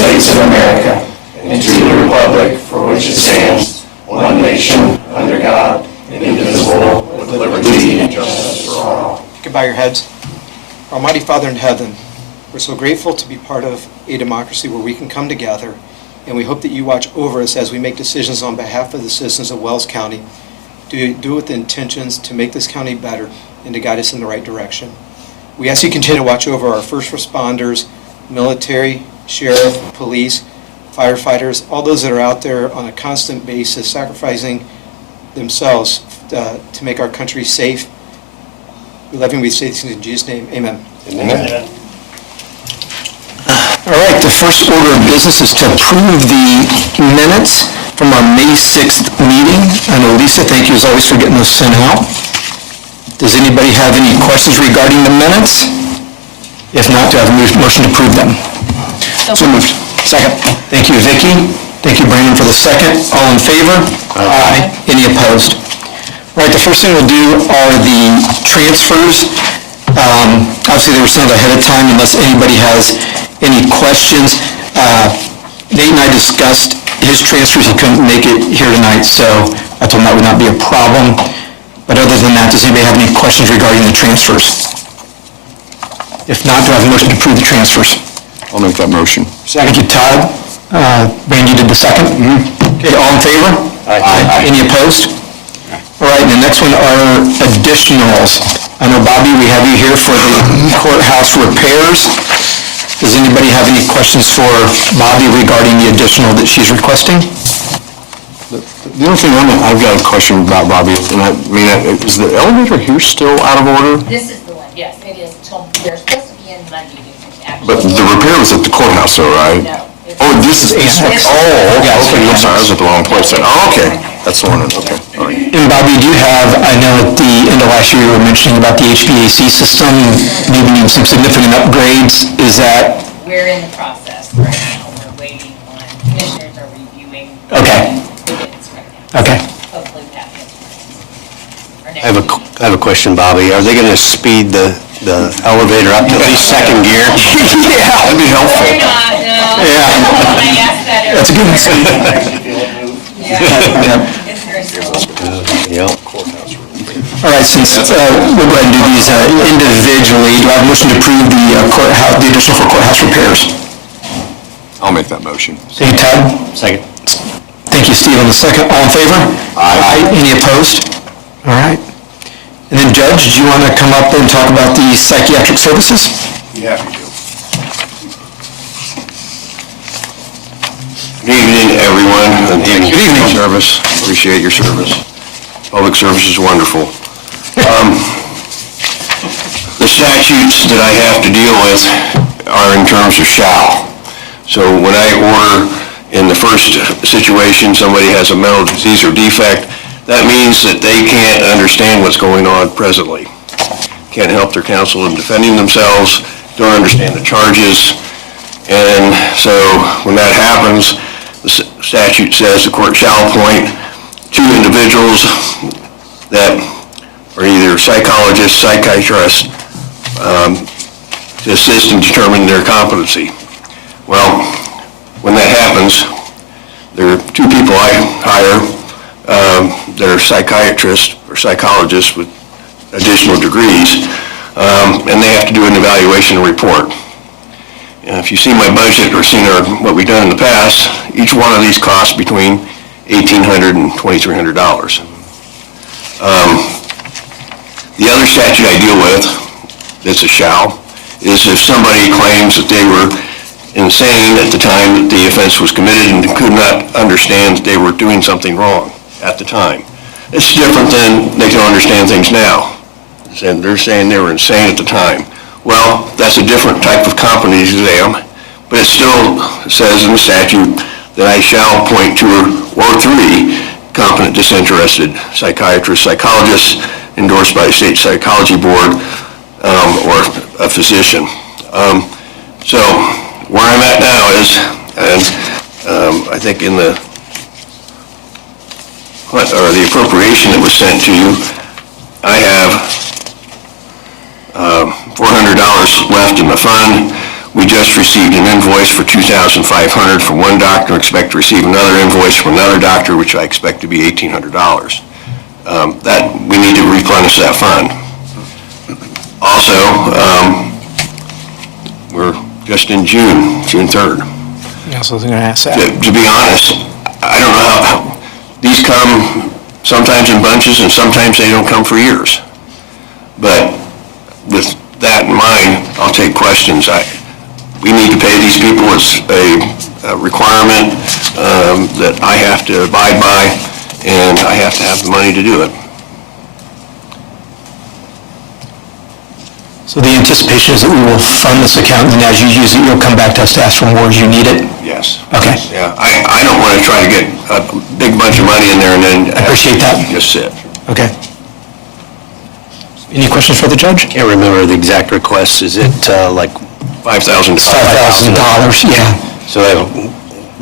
States of America and to the republic for which it stands, one nation, under God, indivisible, with liberty and justice for all. You can bow your heads. Almighty Father in heaven, we're so grateful to be part of a democracy where we can come together, and we hope that you watch over us as we make decisions on behalf of the citizens of Wells County. Do it with the intentions to make this county better and to guide us in the right direction. We ask you continue to watch over our first responders, military, sheriff, police, firefighters, all those that are out there on a constant basis, sacrificing themselves to make our country safe. We love you. We say this in Jesus' name. Amen. Amen. All right, the first order of business is to approve the minutes from our May 6th meeting. I know, Lisa, thank you as always for getting those sent out. Does anybody have any questions regarding the minutes? If not, do I have a motion to approve them? So moved. Second. Thank you, Vicki. Thank you, Brandon, for the second. All in favor? Aye. Any opposed? All right, the first thing we'll do are the transfers. Obviously, they were sent ahead of time unless anybody has any questions. Nate and I discussed his transfers. He couldn't make it here tonight, so I told him that would not be a problem. But other than that, does anybody have any questions regarding the transfers? If not, do I have a motion to approve the transfers? I'll make that motion. Thank you, Todd. Randy, you did the second? Okay, all in favor? Aye. Any opposed? All right, and the next one are additionals. I know, Bobby, we have you here for the courthouse repairs. Does anybody have any questions for Bobby regarding the additional that she's requesting? The only thing I've got a question about, Bobby, and I mean, is the elevator here still out of order? This is the one, yes, it is. They're supposed to be in Monday. But the repair was at the courthouse, though, right? No. Oh, this is annex. Oh, okay, I'm sorry, I was at the wrong place then. Oh, okay, that's the one, okay, all right. And Bobby, do you have, I know at the end of last year you were mentioning about the HVAC system, maybe needing some significant upgrades. Is that? We're in the process right now. We're waiting on, commissioners are reviewing. Okay. The bids right now. Okay. Hopefully that I have a question, Bobby. Are they going to speed the elevator up to at least second gear? Yeah, that'd be helpful. They're not, no. Yeah. I asked that earlier. That's a good one. Yeah. It's very slow. Yep. All right, since we'll go ahead and do these individually, do I have a motion to approve the courthouse, the additional for courthouse repairs? I'll make that motion. Thank you, Todd. Second. Thank you, Steve, on the second. All in favor? Aye. Any opposed? All right. And then, Judge, do you want to come up and talk about the psychiatric services? Yeah, we do. Good evening, everyone. Good evening. Service, appreciate your service. Public service is wonderful. The statutes that I have to deal with are in terms of shall. So when I order, in the first situation, somebody has a mental disease or defect, that means that they can't understand what's going on presently. Can't help their counsel in defending themselves, don't understand the charges. And so when that happens, the statute says the court shall appoint 2 individuals that are either psychologists, psychiatrists, to assist in determining their competency. Well, when that happens, there are 2 people I hire that are psychiatrists or psychologists with additional degrees, and they have to do an evaluation and report. And if you've seen my budget or seen what we've done in the past, each one of these costs between $1,800 and $2,300. The other statute I deal with, that's a shall, is if somebody claims that they were insane at the time that the offense was committed and could not understand that they were doing something wrong at the time. It's different than they can understand things now. And they're saying they were insane at the time. Well, that's a different type of competency exam, but it still says in the statute that I shall appoint 2 or 3 competent disinterested psychiatrists, psychologists endorsed by the state psychology board or a physician. So where I'm at now is, and I think in the appropriation that was sent to you, I have $400 left in the fund. We just received an invoice for $2,500 from one doctor, expect to receive another invoice from another doctor, which I expect to be $1,800. That, we need to replenish that fund. Also, we're just in June 3rd. Yeah, so I was going to ask that. To be honest, I don't know how, these come sometimes in bunches and sometimes they don't come for years. But with that in mind, I'll take questions. We need to pay these people. It's a requirement that I have to abide by, and I have to have the money to do it. So the anticipation is that we will fund this account, and as you use it, you'll come back to us to ask for more as you need it? Yes. Okay. Yeah, I don't want to try to get a big bunch of money in there and then... Appreciate that. Just sit. Okay. Any questions for the judge? Can't remember the exact request. Is it like $5,000. $5,000, yeah. So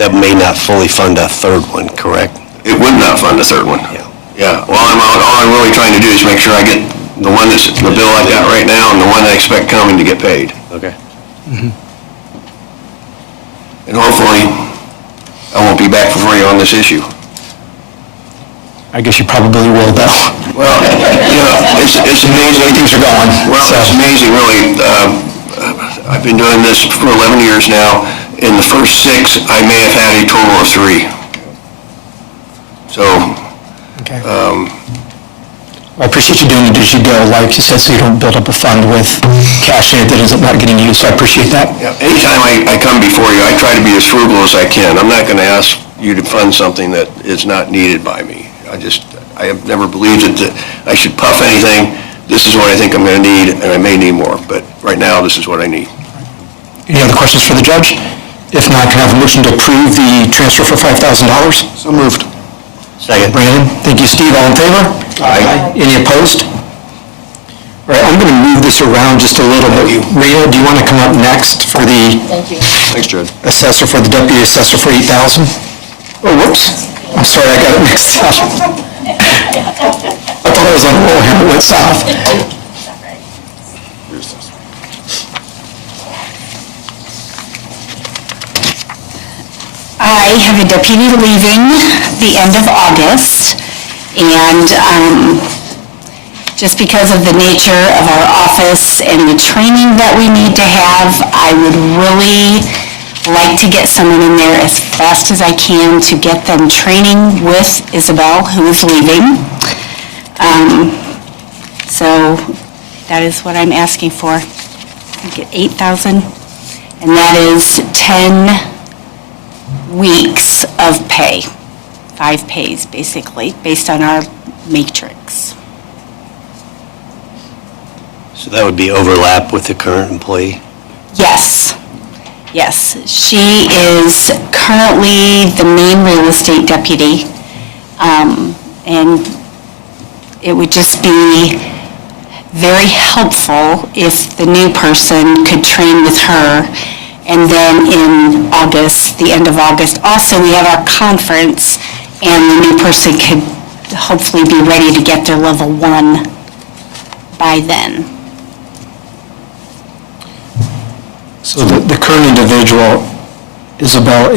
that may not fully fund a third one, correct? It would not fund the third one. Yeah. Yeah, well, all I'm really trying to do is make sure I get the one that's, the bill I got right now and the one I expect coming to get paid. Okay. And hopefully, I won't be back before you on this issue. I guess you probably will, though. Well, you know, it's The amazing. way things are going. Well, so. it's amazing, really. I've been doing this for 11 years now. In the first 6, I may have had a total of 3. So, Okay. I appreciate you doing it as you go, like you said, so you don't build up a fund with cash in it that ends up not getting used, so I appreciate that. yeah, anytime I come before you, I try to be as frugal as I can. I'm not going to ask you to fund something that is not needed by me. I have never believed that I should puff anything. This is what I think I'm going to need, and I may need more, but right now, this is what I need. Any other questions for the judge? If not, can I have a motion to approve the transfer for $5,000? So moved. Second. Brandon, thank you, Steve, all in favor? Aye. Any opposed? All right, I'm going to move this around just a little bit. Rita, do you want to come up next for the Thank you. Thanks, Judd. assessor, for the deputy assessor for $8,000? Oh, whoops, I'm sorry, I got it mixed up. I thought I was on a roll here, it went south. I have a deputy leaving the end of August, and just because of the nature of our office and the training that we need to have, I would really like to get someone in there as fast as I can to get them training with Isabel, who is leaving. So that is what I'm asking for. I get $8,000, and that is 10 weeks of pay, 5 pays, basically, based on our matrix. So that would be overlap with the current employee? Yes, yes. She is currently the main real estate deputy, and it would just be very helpful if the new person could train with her. And then in August, the end of August, also we have our conference, and the new person could hopefully be ready to get their level 1 by then. So the current individual, Isabel,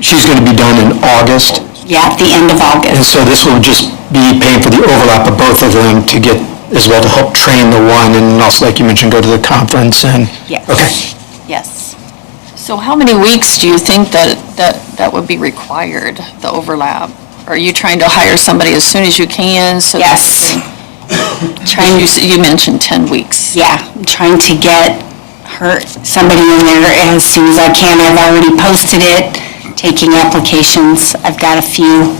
she's going to be done in August, Yeah, at the end of and August. so this will just be paying for the overlap of both of them to get Isabel to help train the one, and also, like you mentioned, go to the conference and... Yes. Okay. Yes. So how many weeks do you think that would be required, the overlap? Are you trying to hire somebody as soon as you can? So that Yes. Trying, you mentioned 10 weeks. Yeah, I'm trying to get somebody in there as soon as I can. I've already posted it, taking applications. I've got a few.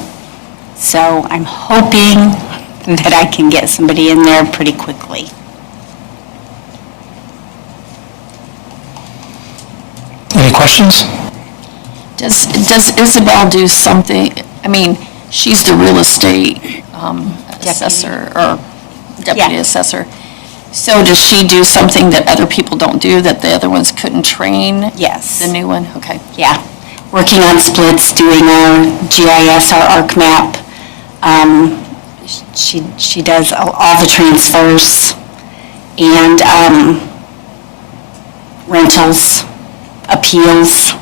So I'm hoping that I can get somebody in there pretty quickly. Any questions? Does Isabel do something, I mean, she's the real estate assessor, or deputy Yeah. assessor. So does she do something that other people don't do, that the other ones couldn't train? Yes. The new one, okay. Yeah, working on splits, doing our GIS, our ARC map. She does all the transfers, and rentals, appeals.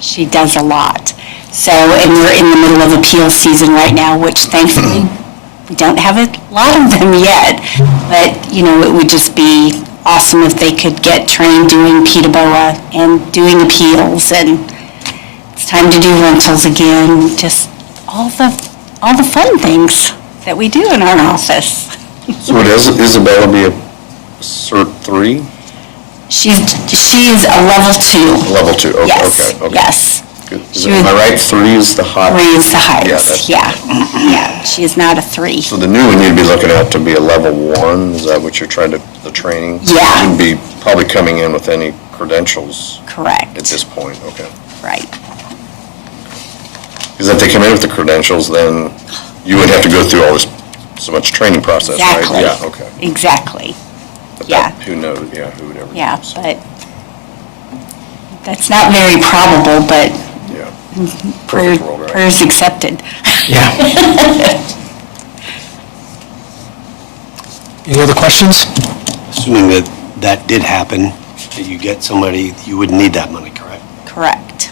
She does a lot. So, and we're in the middle of appeal season right now, which thankfully we don't have a lot of them yet. But, you know, it would just be awesome if they could get trained doing PETA and doing appeals, and it's time to do rentals again, just all the fun things that we do in our office. So would Isabella be a Cert 3? She is a level 2. Level 2, okay, Yes, okay. yes. Good. Am I right, 3 is the hot? 3 is the highest, Yeah, yeah. She is not a 3. So the new one you'd be looking at to be a level 1, is that what you're trying to, the training? Yeah. You wouldn't be probably coming in with any credentials at Correct, this point, okay. right. Because if they come in with the credentials, then you would have to go through all this, so much training process, right? Exactly. Yeah, okay. Exactly, But yeah. that, who knows, yeah, who would ever. yeah, knows. but that's not very probable, but Yeah. prayer- Perfect world, right? prayers accepted. Yeah. Any other questions? Assuming that that did happen, that you get somebody, you wouldn't need that money, correct? Correct.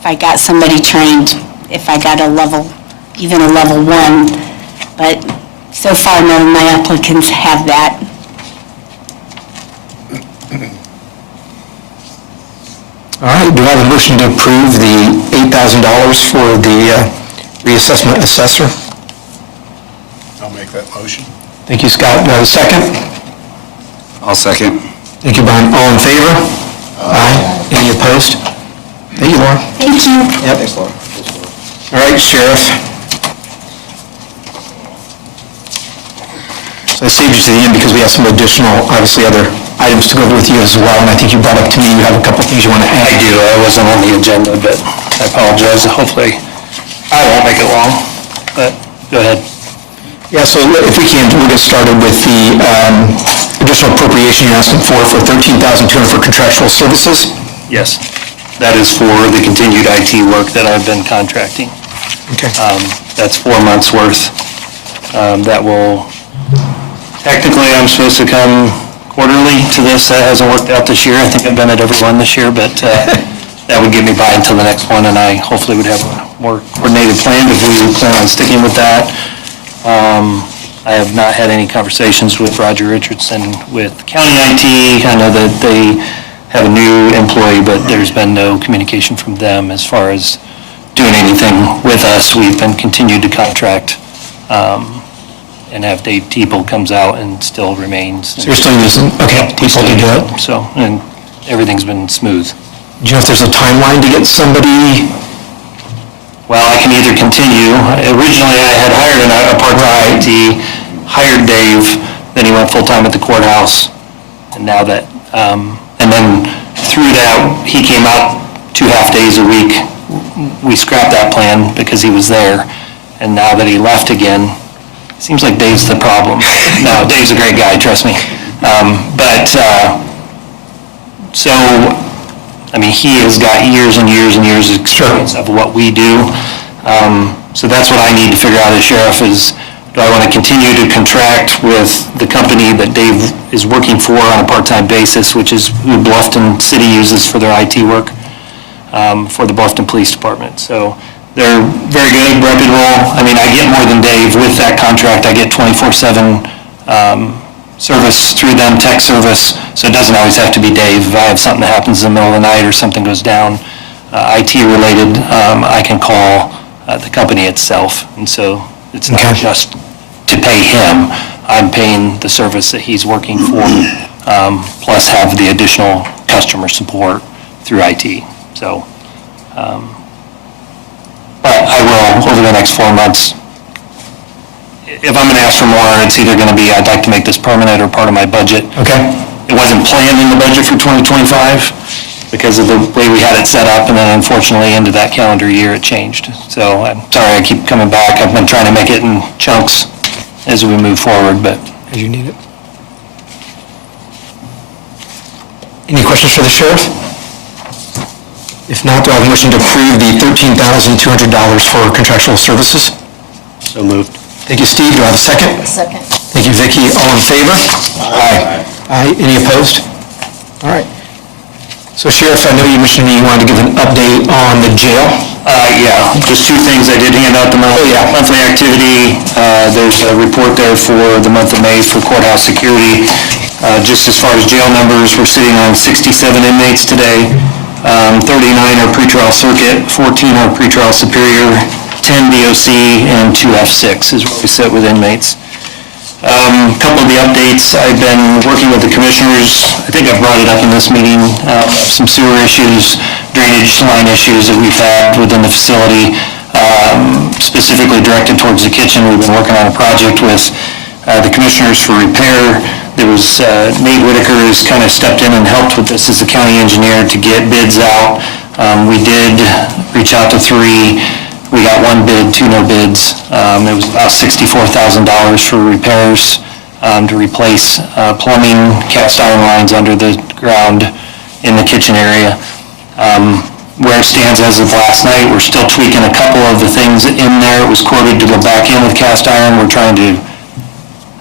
If I got somebody trained, if I got a level, even a level 1, but so far none of my applicants have that. All right, do I have a motion to approve the $8,000 for the reassessment assessor? I'll make that motion. Thank you, Scott. Do I have a second? I'll second. Thank you, Brian. All in favor? Aye. Any opposed? Thank you, Laura. Thank you. Yep. Thanks, Laura. All right, Sheriff. So I saved you to the end because we have some additional, obviously, other items to go over with you as well, and I think you brought up to me, you have a couple things you want to add. I do, I wasn't on the agenda, but I apologize. Hopefully, I won't make it long, but go ahead. Yeah, so if we can, we'll get started with the additional appropriation you're asking for $13,200 for contractual services. Yes, that is for the continued IT work that I've been contracting. Okay. That's 4 months' worth. That will, technically, I'm supposed to come quarterly to this. That hasn't worked out this year. I think I've been at every one this year, but that would get me by until the next one, and I hopefully would have a more coordinated plan if we plan on sticking with that. I have not had any conversations with Roger Richardson with county IT. I know that they have a new employee, but there's been no communication from them as far as doing anything with us. We've been continued to contract and have Dave Teeple comes out and still remains. So you're still using, okay, people to do it. So, and everything's been smooth. Do you know if there's a timeline to get somebody? Well, I can either continue. Originally, I had hired a part-time IT, hired Dave, then he went full-time at the courthouse, and now that, and then through that, he came out 2 half-days a week. We scrapped that plan because he was there, and now that he left again, seems like Dave's the problem. No, Dave's a great guy, trust me. So, I mean, he has got years and years and years of experience of what we do. So that's what I need to figure out as sheriff is, do I want to continue to contract with the company that Dave is working for on a part-time basis, which is who Bluffton City uses for their IT work, for the Bluffton Police Department. So they're very good, reputable. I mean, I get more than Dave with that contract. I get 24/7 service through them, tech service, so it doesn't always have to be Dave. If I have something that happens in the middle of the night or something goes down, IT related, I can call the company itself. And so it's not just to pay him, I'm paying the service that he's working for, plus have the additional customer support through IT. So, but I will, over the next 4 months, if I'm going to ask for more, it's either going to be, I'd like to make this permanent or part of my budget. Okay. It wasn't planned in the budget for 2025 because of the way we had it set up, and then unfortunately, into that calendar year, it changed. So I'm sorry I keep coming back. I've been trying to make it in chunks as we move forward, but. As you need it. Any questions for the sheriff? If not, do I have a motion to approve the $13,200 for contractual services? So moved. Thank you, Steve. Do I have a second? Second. Thank you, Vicki. All in favor? Aye. Aye. Any opposed? All right. So Sheriff, I know you mentioned you wanted to give an update on the jail. Yeah, just two things. I did hand out the monthly activity. There's a report there for the month of May for courthouse security. Just as far as jail numbers, we're sitting on 67 inmates today. 39 are pretrial circuit, 14 are pretrial superior, 10 DOC, and 2 F6 is where we sit with inmates. A couple of the updates, I've been working with the commissioners. I think I brought it up in this meeting, some sewer issues, drainage line issues that we've had within the facility, specifically directed towards the kitchen. We've been working on a project with the commissioners for repair. There was, Nate Whitaker has kind of stepped in and helped with this as the county engineer to get bids out. We did reach out to 3. We got 1 bid, 2 no bids. It was about $64,000 for repairs to replace plumbing, cast iron lines under the ground in the kitchen area. Where it stands as of last night, we're still tweaking a couple of the things in there. It was quoted to go back in with cast iron. We're trying to,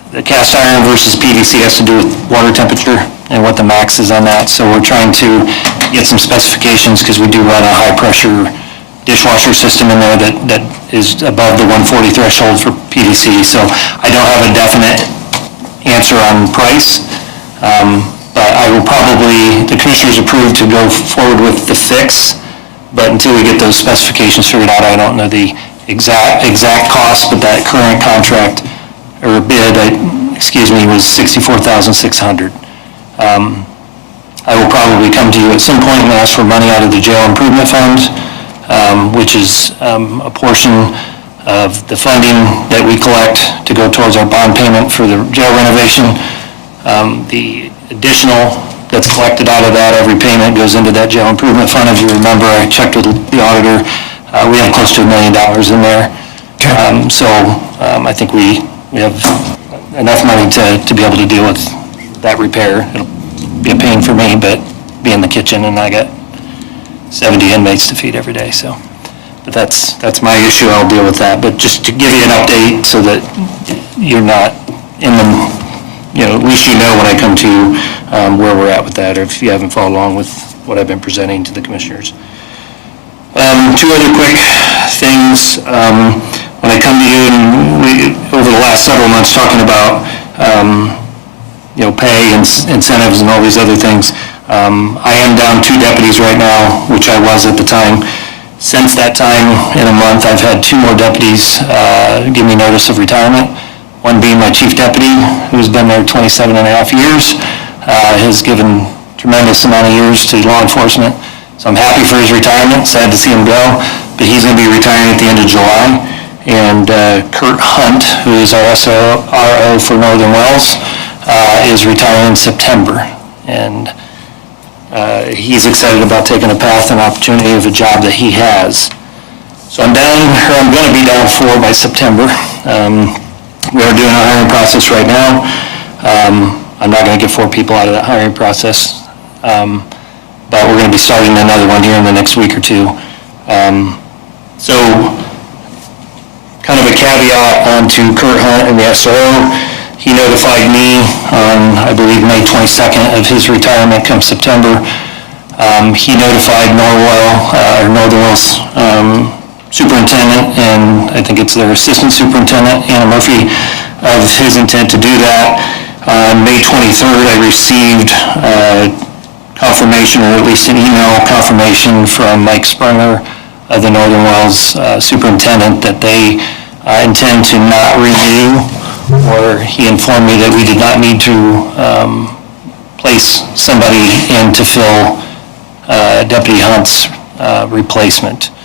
the cast iron versus PVC has to do with water temperature and what the max is on that. So we're trying to get some specifications because we do run a high pressure dishwasher system in there that is above the 140 threshold for PVC. So I don't have a definite answer on price, but I will probably, the commissioners approved to go forward with the fix, but until we get those specifications figured out, I don't know the exact cost, but that current contract or bid, was $64,600. I will probably come to you at some point and ask for money out of the jail improvement fund, which is a portion of the funding that we collect to go towards our bond payment for the jail renovation. The additional that's collected out of that, every payment goes into that jail improvement fund. As you remember, I checked with the auditor. We have close to $1 million in there. So I think we have enough money to be able to deal with that repair. It'll be a pain for me, but be in the kitchen and I got 70 inmates to feed every day, so. But that's my issue, I'll deal with that. But just to give you an update so that you're not in the, at least you know when I come to you where we're at with that, or if you haven't followed along with what I've been presenting to the commissioners. 2 other quick things. When I come to you, and over the last several months talking about, pay and incentives and all these other things, I am down 2 deputies right now, which I was at the time. Since that time, in a month, I've had 2 more deputies give me notice of retirement. One being my chief deputy, who's been there 27 and a half years, has given tremendous amount of years to law enforcement. So I'm happy for his retirement, sad to see him go, but he's going to be retiring at the end of July. And Kurt Hunt, who is our SRO for Northern Wells, is retiring in September. And he's excited about taking a path and opportunity of a job that he has. So I'm going to be down 4 by September. We are doing a hiring process right now. I'm not going to get 4 people out of that hiring process, but we're going to be starting another one here in the next week or 2. So kind of a caveat onto Kurt Hunt and the SRO. He notified me on, I believe, May 22nd of his retirement come September. He notified Northern Wells superintendent, and I think it's their assistant superintendent, Anna Murphy, of his intent to do that. On May 23rd, I received confirmation, or at least an email confirmation from Mike Springer of the Northern Wells superintendent that they intend to not renew, or he informed me that we did not need to place somebody in to fill Deputy Hunt's replacement.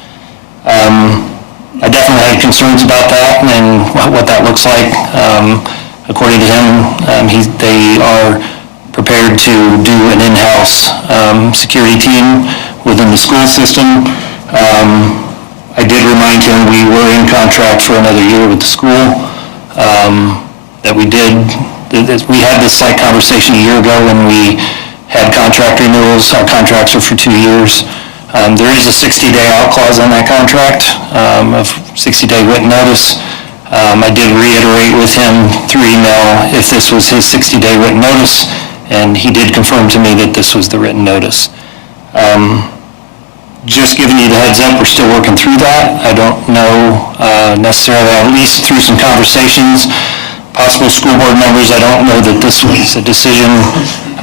I definitely had concerns about that and what that looks like. According to him, they are prepared to do an in-house security team within the school system. I did remind him we were in contract for another year with the school. That we had this slight conversation a year ago when we had contract renewals. Our contracts are for 2 years. There is a 60-day out clause on that contract, of 60-day written notice. I did reiterate with him through email if this was his 60-day written notice, and he did confirm to me that this was the written notice. Just giving you the heads up, we're still working through that. I don't know necessarily, at least through some conversations, possible school board members, I don't know that this was a decision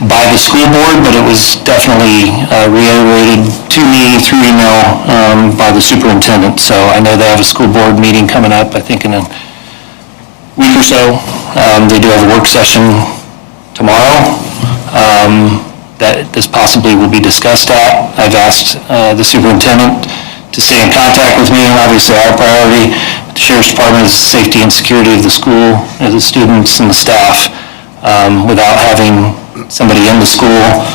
by the school board, but it was definitely reiterated to me through email by the superintendent. So I know they have a school board meeting coming up, I think in a week or so. They do have a work session tomorrow that this possibly will be discussed at. I've asked the superintendent to stay in contact with me, and obviously our priority with the Sheriff's Department is the safety and security of the school, of the students and the staff, without having somebody in the school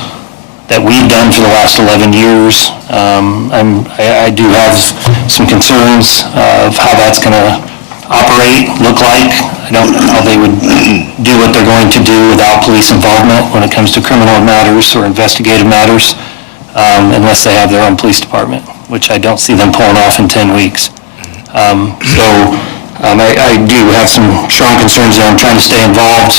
that we've done for the last 11 years. I do have some concerns of how that's going to operate, look like. I don't know how they would do what they're going to do without police involvement when it comes to criminal matters or investigative matters, unless they have their own police department, which I don't see them pulling off in 10 weeks. I do have some strong concerns there. I'm trying to stay involved,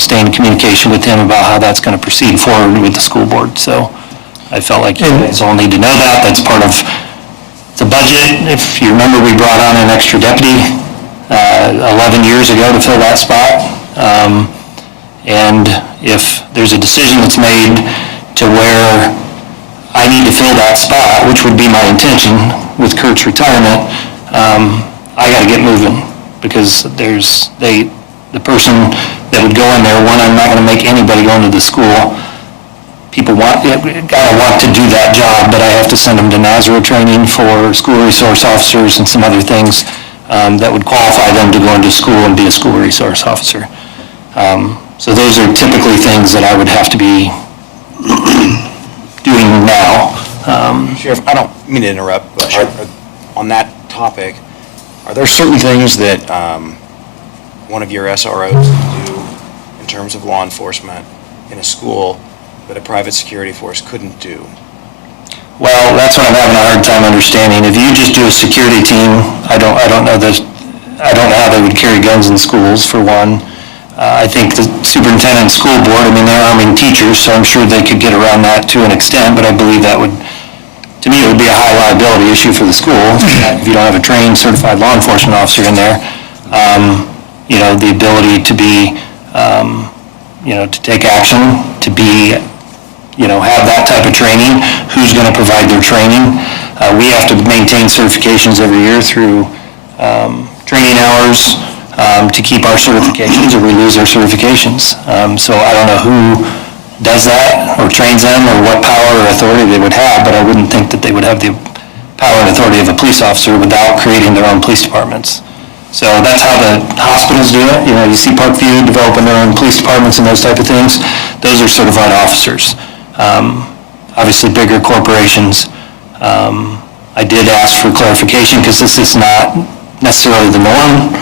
stay in communication with him about how that's going to proceed forward with the school board. So I felt like you guys all need to know that. That's part of the budget. If you remember, we brought on an extra deputy 11 years ago to fill that spot. And if there's a decision that's made to where I need to fill that spot, which would be my intention with Kurt's retirement, I got to get moving, because the person that would go in there, one, I'm not going to make anybody go into the school. People want to do that job, but I have to send them to NASRA training for school resource officers and some other things that would qualify them to go into school and be a school resource officer. So those are typically things that I would have to be doing now. Sheriff, I don't mean to interrupt, but on that topic, are there certain things that one of your SROs can do in terms of law enforcement in a school that a private security force couldn't do? Well, that's what I'm having a hard time understanding. If you just do a security team, I don't know how they would carry guns in schools, for one. I think the superintendent and school board, they're arming teachers, so I'm sure they could get around that to an extent, but I believe that would, to me, it would be a high liability issue for the school if you don't have a trained, certified law enforcement officer in there. The ability to be, to take action, to be, have that type of training. Who's going to provide their training? We have to maintain certifications every year through training hours to keep our certifications, or we lose our certifications. So I don't know who does that or trains them, or what power or authority they would have, but I wouldn't think that they would have the power and authority of a police officer without creating their own police departments. So that's how the hospitals do it. You see Parkview developing their own police departments and those type of things. Those are certified officers. Obviously bigger corporations. I did ask for clarification, because this is not necessarily the norm.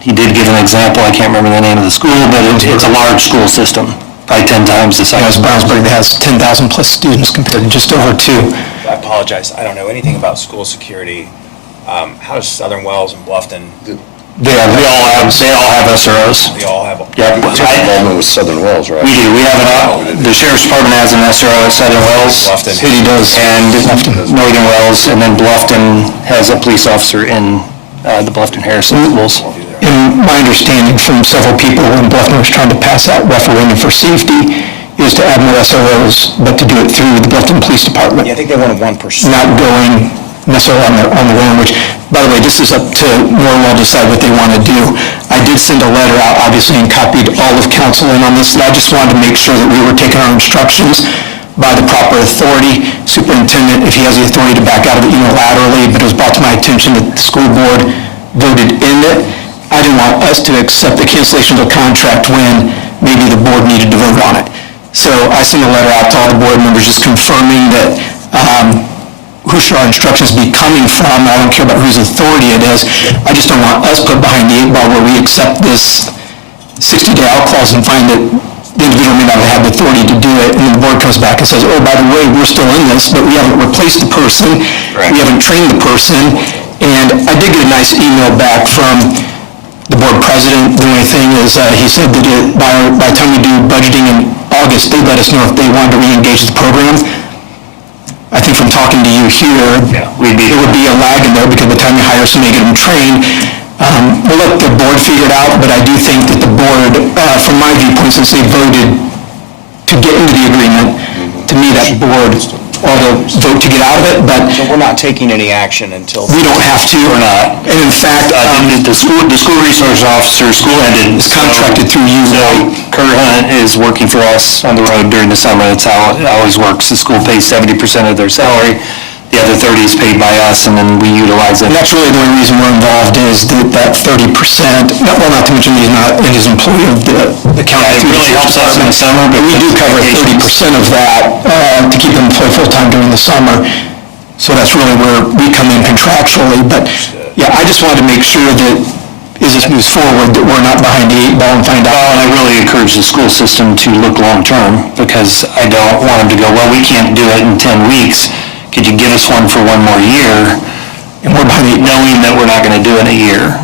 He did give an example, I can't remember the name of the school, but it's a large school system, probably 10 times the size. Brownsburg that has 10,000 plus students compared to just over 2. I apologize, I don't know anything about school security. How does Southern Wells and Bluffton? They all have SROs. They all have. Yep. Involvement with Southern Wells, right? We do. We have the Sheriff's Department has an SRO at Southern Wells. Bluffton. City does. And Northern Wells, and then Bluffton has a police officer in the Bluffton-Harrison schools. And my understanding from several people when Bluffton was trying to pass that referendum for safety is to add more SROs, but to do it through the Bluffton Police Department. Yeah, I think they wanted 1%. Not going necessarily on their own, which, by the way, this is up to Norwell to decide what they want to do. I did send a letter out, obviously, and copied all of council in on this, and I just wanted to make sure that we were taking our instructions by the proper authority. Superintendent, if he has the authority to back out of it unilaterally, but it was brought to my attention that the school board voted in it. I didn't want us to accept the cancellation of the contract when maybe the board needed to vote on it. So I sent a letter out to all the board members just confirming that who should our instructions be coming from. I don't care about whose authority it is. I just don't want us put behind the 8 ball where we accept this 60-day out clause and find that the individual may not have the authority to do it, and then the board comes back and says, oh, by the way, we're still in this, but we haven't replaced the person, we haven't trained the person. And I did get a nice email back from the board president. The only thing is he said that by the time we do budgeting and August, they let us know if they wanted to re-engage the program. I think from talking to you here, there would be a lag in there because by the time you hire somebody, get them trained, we'll let the board figure it out, but I do think that the board, from my viewpoint, since they voted to get into the agreement, to me, that board ought to vote to get out of it, but So we're not taking any action until... we don't have to. Or not. And in fact, The school resource officer, school ended. is contracted through you. So Kurt Hunt is working for us on the road during the summer. That's how it always works. The school pays 70% of their salary. The other 30 is paid by us, and then we utilize it. And that's really the only reason we're involved is that 30%, not to mention he's not an employee of the county. Yeah, it really helps us in the summer, but we do cover 30% of that to keep them employed full-time during the summer. So that's really where we come in contractually. But yeah, I just wanted to make sure that as this moves forward, that we're not behind the 8 ball and find out. Well, and I really encourage the school system to look long-term, because I don't want them to go, well, we can't do it in 10 weeks. Could you give us one for one more year? And we're behind the 8 ball. Knowing that we're not going to do it in a year,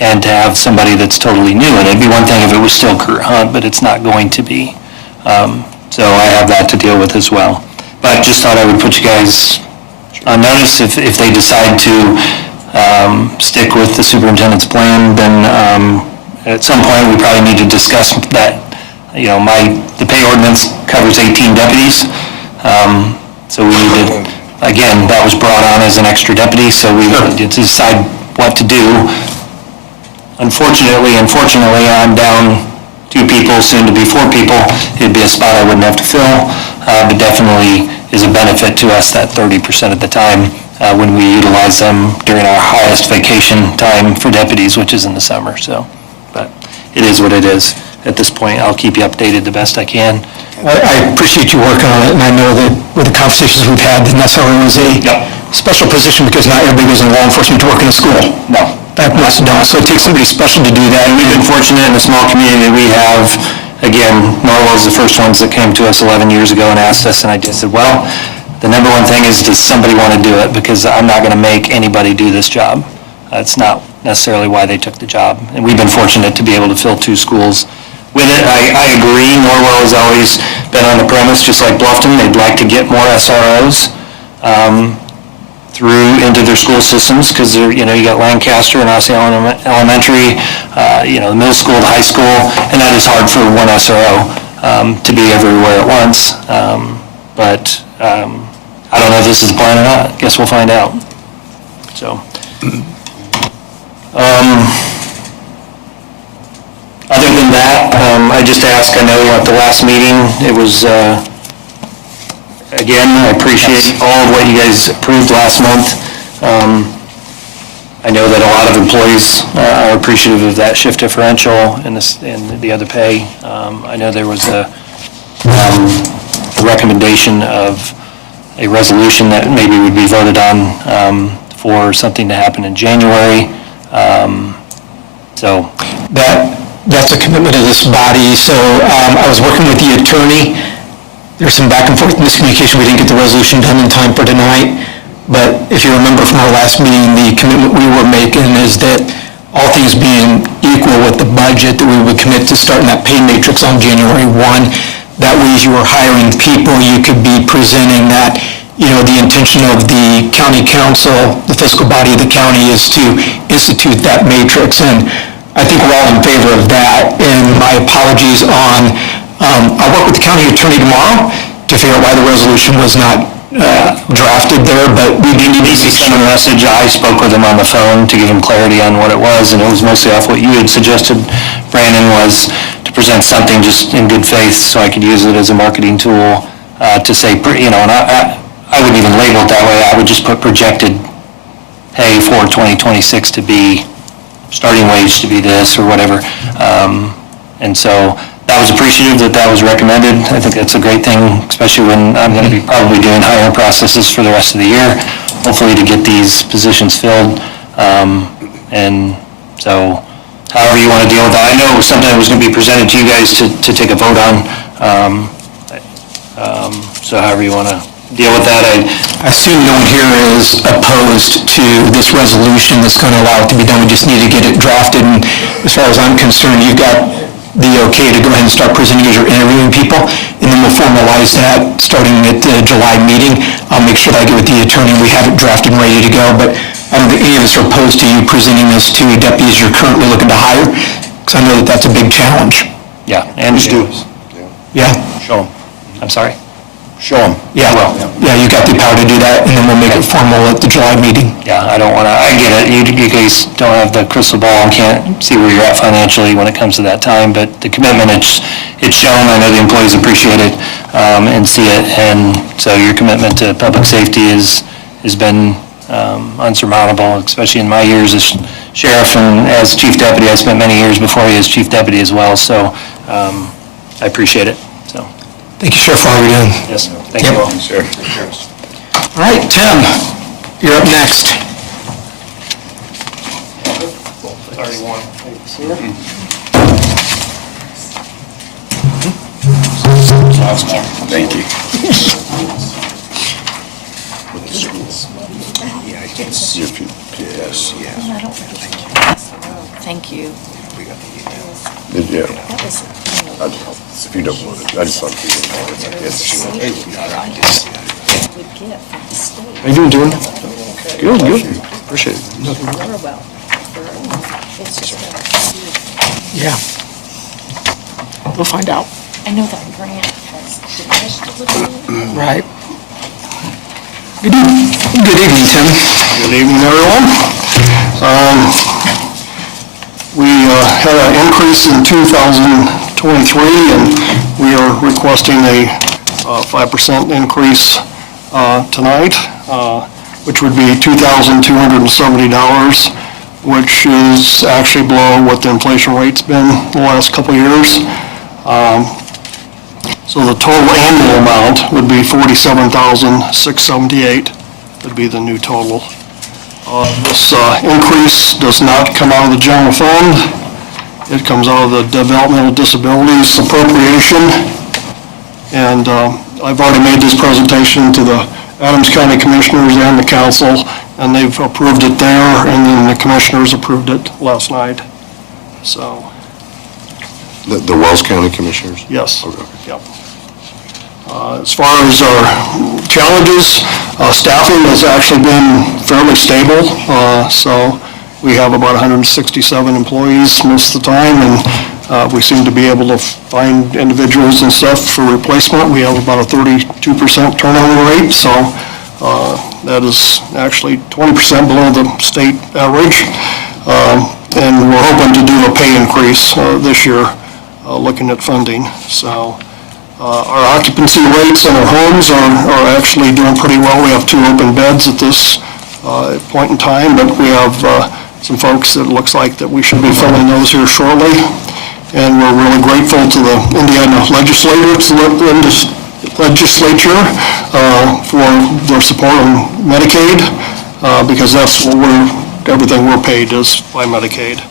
and to have somebody that's totally new. And it'd be one thing if it was still Kurt Hunt, but it's not going to be. So I have that to deal with as well. But just thought I would put you guys on notice if they decide to stick with the superintendent's plan, then at some point we probably need to discuss that. You know, the pay ordinance covers 18 deputies. So we need to, again, that was brought on as an extra deputy, so we need to decide what to do. Unfortunately, I'm down 2 people, soon to be 4 people. It'd be a spot I wouldn't have to fill, but definitely is a benefit to us, that 30% of the time when we utilize them during our highest vacation time for deputies, which is in the summer, so. But it is what it is. At this point, I'll keep you updated the best I can. I appreciate you working on it, and I know that with the conversations we've had, the SRO is a special position because not everybody goes in law enforcement to work in a school. No. That must don't. So it takes somebody special to do that. And we've been fortunate in the small community we have. Again, Norwell was the first ones that came to us 11 years ago and asked us, and I just said, well, the number one thing is, does somebody want to do it? Because I'm not going to make anybody do this job. That's not necessarily why they took the job. And we've been fortunate to be able to fill 2 schools with it. I agree, Norwell has always been on the premise, just like Bluffton, they'd like to get more SROs through into their school systems, because you got Lancaster and Osseo Elementary, the middle school, the high school, and that is hard for one SRO to be everywhere at once. But I don't know if this is the plan or not. Guess we'll find out. So. Other than that, I just ask, I know at the last meeting, it was, again, I appreciate all of what you guys approved last month. I know that a lot of employees are appreciative of that shift differential and the other pay. I know there was a recommendation of a resolution that maybe would be voted on for something to happen in January. So That's a commitment of this body. So I was working with the attorney. There's some back and forth miscommunication. We didn't get the resolution done in time for tonight. But if you remember from our last meeting, the commitment we were making is that all things being equal with the budget, that we would commit to starting that pay matrix on January 1. That way, as you were hiring people, you could be presenting that, the intention of the county council, the fiscal body of the county, is to institute that matrix. And I think we're all in favor of that, and my apologies on, I'll work with the county attorney tomorrow to figure out why the resolution was not drafted there, but we do need to send a message. I spoke with him on the phone to give him clarity on what it was, and it was mostly off what you had suggested, Brandon, was to present something just in good faith so I could use it as a marketing tool to say, and I wouldn't even label it that way. I would just put projected pay for 2026 to be starting wage to be this or whatever. And so that was appreciative that was recommended. I think that's a great thing, especially when I'm going to be probably doing hiring processes for the rest of the year, hopefully to get these positions filled. And so however you want to deal with that. I know it was something that was going to be presented to you guys to take a vote on. So however you want to deal with that. I assume no one here is opposed to this resolution that's going to allow it to be done. We just need to get it drafted. And as far as I'm concerned, you've got the okay to go ahead and start presenting as you're interviewing people, and then we'll formalize that starting at the July meeting. I'll make sure that I get with the attorney, we have it drafted and ready to go, but I don't think any of us are opposed to you presenting this to deputies you're currently looking to hire, because I know that that's a big challenge. Yeah, and Please do. Yeah? Show them. I'm sorry? Show them. Yeah, yeah, you got the power to do that, and then we'll make it formal at the July meeting. Yeah, I don't want to, I get it, you guys don't have the crystal ball and can't see where you're at financially when it comes to that time, but the commitment, it's shown, I know the employees appreciate it, and see it, and so your commitment to public safety has been unsurmountable, especially in my years as sheriff and as chief deputy. I spent many years before he was chief deputy as well, so I appreciate it, so. Thank you, Sheriff, for all you're doing. Yes, thank you all. All right, Tim, you're up next. Thank you. Yes, yeah. Thank you. Yeah. If you don't want it, I just thought you How you doing? Good. Appreciate it. Yeah. We'll find out. I know that grant has diminished a little bit. Right. Good evening, Tim. Good evening, everyone. We had an increase in 2023, and we are requesting a 5% increase tonight, which would be $2,270, which is actually below what the inflation rate's been the last couple of years. So the total annual amount would be $47,678, would be the new total. This increase does not come out of the general fund. It comes out of the developmental disabilities appropriation. And I've already made this presentation to the Adams County Commissioners and the council, and they've approved it there, and then the commissioners approved it last night. So, The Wells County Commissioners? yes. Okay. Yep. As far as our challenges, staffing has actually been fairly stable. So we have about 167 employees most of the time, and we seem to be able to find individuals and stuff for replacement. We have about a 32% turnover rate, so that is actually 20% below the state average. And we're hoping to do a pay increase this year, looking at funding. So our occupancy rates in our homes are actually doing pretty well. We have 2 open beds at this point in time, but we have some folks that it looks like that we should be filling those here shortly. And we're really grateful to the Indiana legislature for their support on Medicaid, because that's what everything we're paid is by Medicaid.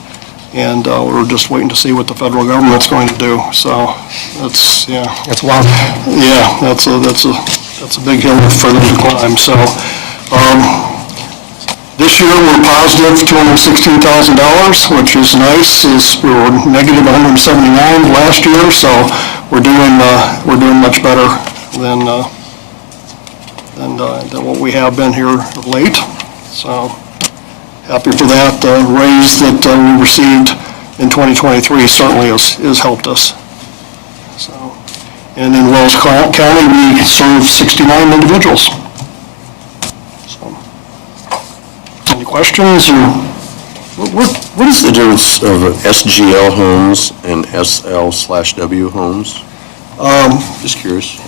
And we're just waiting to see what the federal government's going to do. So that's, yeah. That's wild. Yeah, that's a big hill for them to climb. So this year we're positive $216,000, which is nice. We were negative 179 last year, so we're doing much better than what we have been here of late. So happy for that. The raise that we received in 2023 certainly has helped us. So, and in Wells County, we serve 69 individuals. So, any questions? Or What is the difference of SGL homes and SL/W homes? Just curious.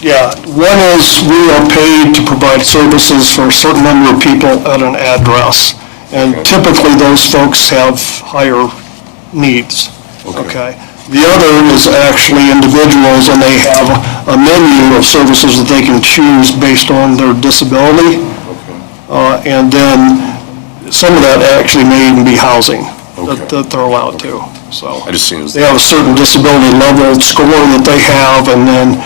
Yeah, one is we are paid to provide services for a certain number of people at an address. And typically, those folks have higher needs, okay? The other is actually individuals, and they have a menu of services that they can choose based on their disability. And then some of that actually may even be housing that they're allowed to, so. I just seen it. They have a certain disability level score that they have, and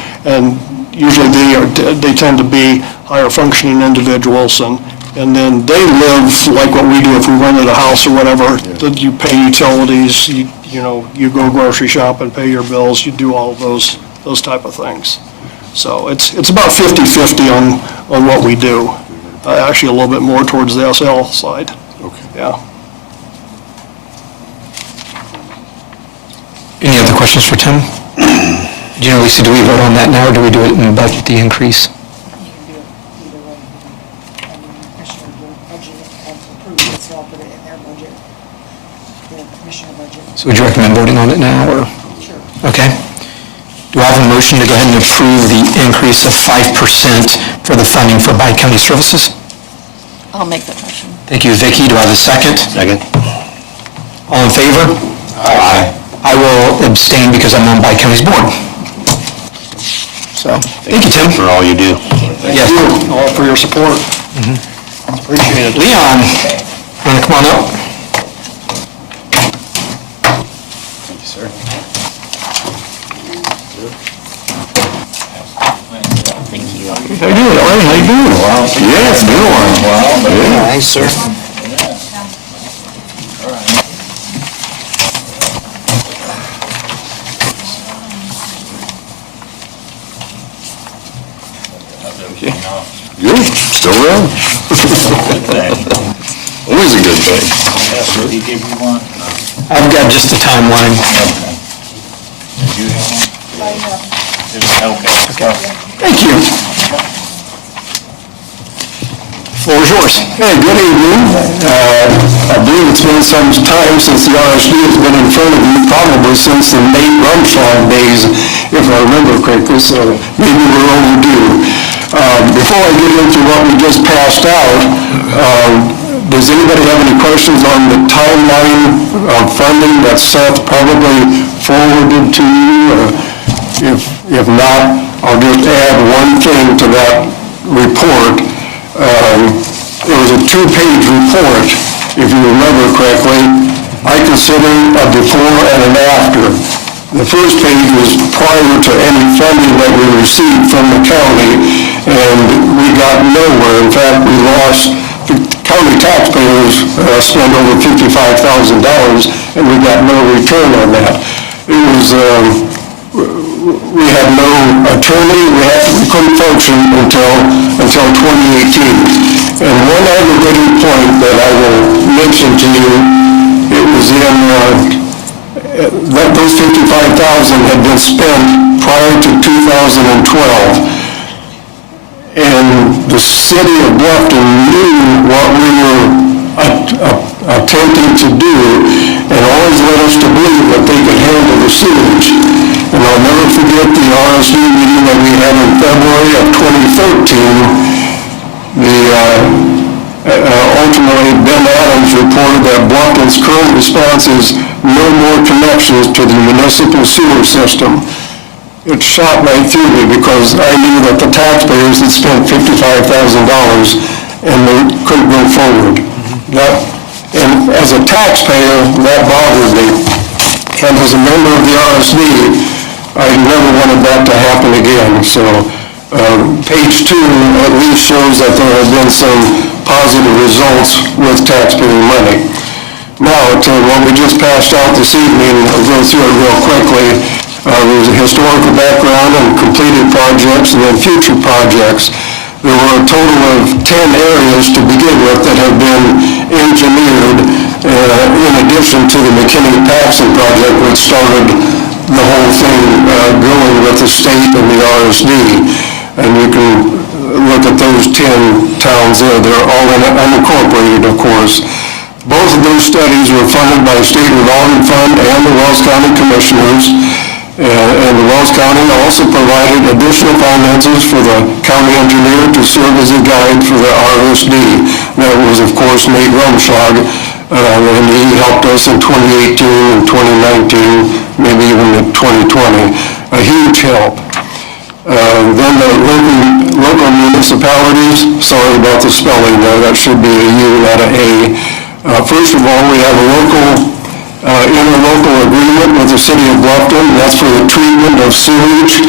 usually they tend to be higher functioning individuals, and then they live like what we do if we rented a house or whatever, that you pay utilities, you you go grocery shop and pay your bills, you do all of those type of things. So it's about 50/50 on what we do. Actually, a little bit more towards the SL side. Okay. Yeah. Any other questions for Tim? Do you know, Lisa, do we vote on that now, or do we do it in the budget, the increase? You can do it either way. I mean, the commissioner will budget it and approve it, so I'll put it in their budget, the commissioner budget. So would you recommend voting on it now, or? Sure. Okay. Do I have a motion to go ahead and approve the increase of 5% for the funding for bi-county services? I'll make that motion. Thank you, Vicki. Do I have a second? Second. All in favor? Aye. I will abstain because I'm on bi-county's board. So, thank you, Tim. For all you do. Yes. Thank you all for your support. Appreciate it. Leon, want to come on up? Thank you, sir. How you doing, Larry? How you doing? Yeah, it's been a while. Yeah. Thanks, sir. Good, still around. Always a good thing. Did he give you one? I've got just the timeline. Did you have one? Okay. Thank you. Floor is yours. Hey, good evening. I believe it's been some time since the RSD has been in front of you, probably since the Nate Rumschlag days, if I remember correctly, so maybe we're overdue. Before I get into what we just passed out, does anybody have any questions on the timeline of funding that Seth probably forwarded to you? Or if not, I'll just add one thing to that report. It was a two-page report, if you remember correctly. I consider a before and an after. The first page was prior to any funding that we received from the county, and we got nowhere. In fact, we lost, the county taxpayers spent over $55,000, and we got no return on that. It was, we had no attorney, we couldn't function until 2018. And one aggravating point that I will mention to you, it was that those $55,000 had been spent prior to 2012. And the city of Bluffton knew what we were attempting to do, and always led us to believe that they could handle the sewage. And I'll never forget the RSD meeting that we had in February of 2013. Ultimately, Ben Adams reported that Bluffton's current response is no more connections to the municipal sewer system. It shot right through me because I knew that the taxpayers had spent $55,000 and they couldn't go forward. And as a taxpayer, that bothered me. And as a member of the RSD, I never wanted that to happen again. So page 2 at least shows that there have been some positive results with taxpayer money. Now, to what we just passed out this evening, I'll go through it real quickly. There's a historical background and completed projects and then future projects. There were a total of 10 areas to begin with that have been engineered in addition to the McKinney-Paxson project, which started the whole thing going with the state and the RSD. And you can look at those 10 towns there. They're all unincorporated, of course. Both of those studies were funded by the State Revolving Fund and the Wells County Commissioners. And the Wells County also provided additional finances for the county engineer to serve as a guide for the RSD. That was, of course, Nate Rumschlag, and he helped us in 2018 and 2019, maybe even in 2020. A huge help. Then the local municipalities, sorry about the spelling there, that should be a U, not a A. First of all, we have a interlocal agreement with the city of Bluffton. That's for the treatment of sewage.